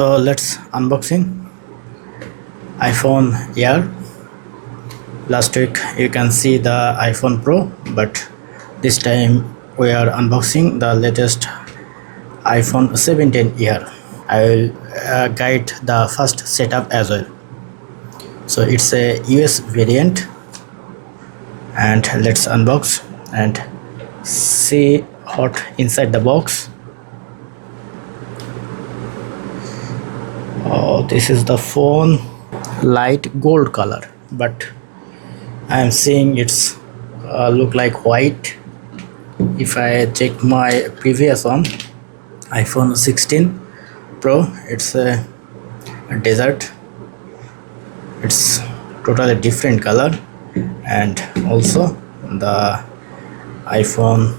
So let's unboxing iPhone Air. Last week you can see the iPhone Pro, but this time we are unboxing the latest iPhone 17 Air. I will guide the first setup as well. So it's a US variant, and let's unbox and see what inside the box. Oh, this is the phone, light gold color, but I am seeing it's look like white. If I check my previous one, iPhone 16 Pro, it's a desert. It's totally different color, and also the iPhone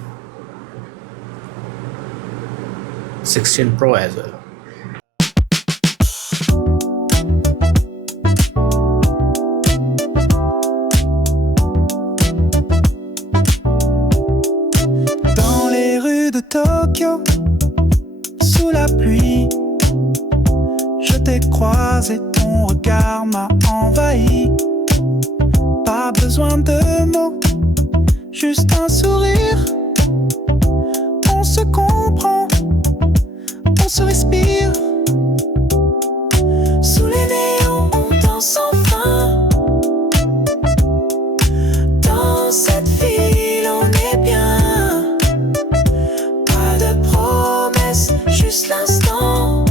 16 Pro as well. Dans les rues de Tokyo, sous la pluie, je t'ai croisé, ton regard m'a envahi. Pas besoin de mots, juste un sourire. On se comprend, on se respire. Sous les néons, on danse enfin. Dans cette ville, on est bien. Pas de promesses, juste l'instant.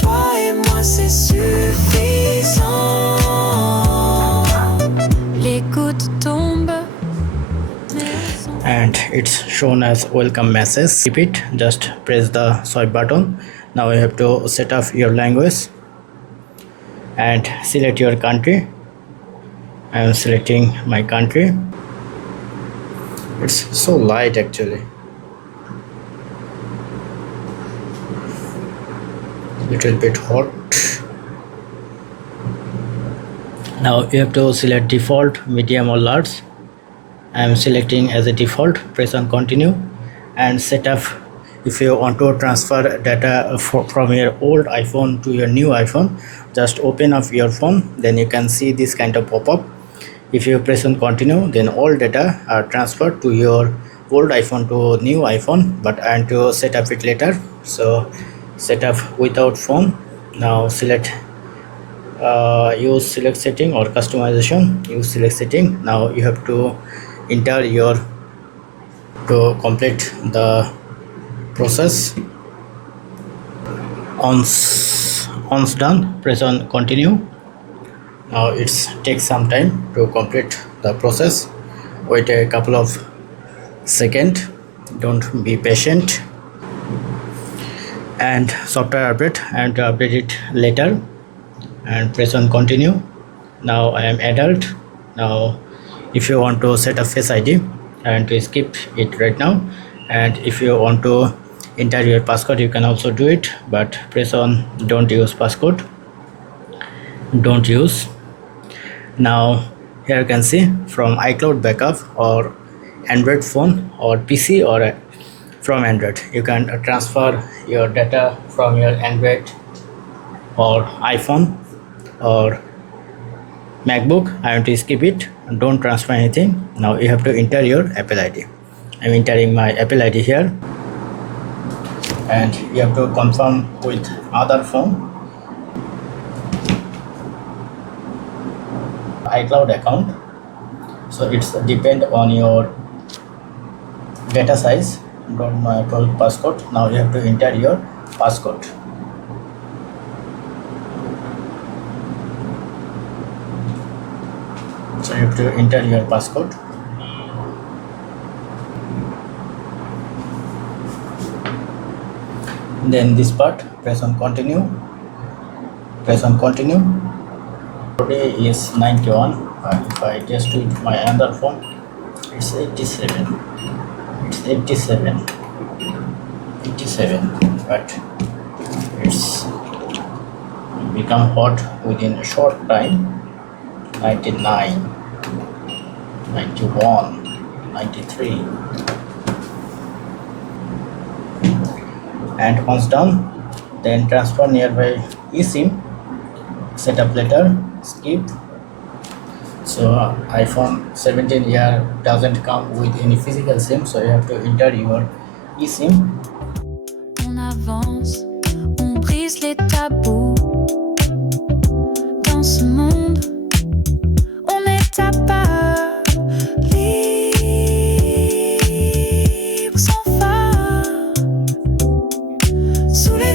Toi et moi, c'est suffisant. Les gouttes tombent. And it's shown as welcome message. Keep it, just press the swipe button. Now you have to set up your language and select your country. I am selecting my country. It's so light actually, little bit hot. Now you have to select default, medium or large. I am selecting as a default. Press on continue and set up. If you want to transfer data from your old iPhone to your new iPhone, just open up your phone, then you can see this kind of pop-up. If you press on continue, then all data are transferred to your old iPhone to new iPhone, but I want to set up it later. So set up without phone. Now select use select setting or customization. Use select setting. Now you have to enter your to complete the process. Once done, press on continue. Now it's takes some time to complete the process. Wait a couple of seconds. Don't be patient. And software update, and to update it later, and press on continue. Now I am adult. Now if you want to set a face ID, and to skip it right now, and if you want to enter your passcode, you can also do it, but press on don't use passcode, don't use. Now here you can see from iCloud backup or Android phone or PC or from Android, you can transfer your data from your Android or iPhone or MacBook. I want to skip it, don't transfer anything. Now you have to enter your Apple ID. I'm entering my Apple ID here, and you have to confirm with other phone iCloud account. So it's depend on your data size. Don't know Apple passcode. Now you have to enter your passcode. So you have to enter your passcode. Then this part, press on continue. Press on continue. Today is 91. If I just do my other phone, it's 87. It's 87. 87. But it's become hot within a short time. 99, 91, 93. And once done, then transfer nearby eSIM, setup later, skip. So iPhone 17 here doesn't come with any physical SIM, so you have to enter your eSIM. On avance, on brise les tabous. Dans ce monde, on est à part, libre sans phare. Sous les